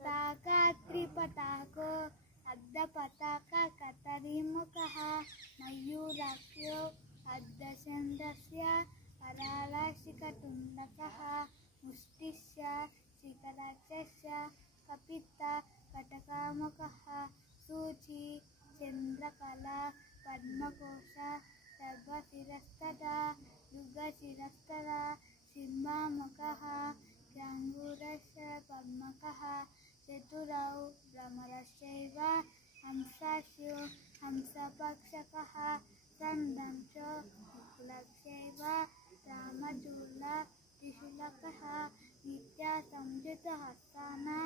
पताका त्रिपताको अर्धपताका कतरिमुखः मयूराख्यो अर्धचन्द्रस्य करालाशिखतुण्डकः मुष्टिश्च शिखराक्षस्य कपित्ता कटकामुखः सूची चन्द्रकला पद्मकोशा सर्वशिरस्तदा युगशिरस्तदा सिंहमुखः गङ्गूरस्य पद्मकः चतुरौ भ्रमरश्चैव हंसास्यो हंसपक्षकः सन्दंशो मुकुलश्चैव रामचूला त्रिशूलकः नित्यासंयुतहस्ताना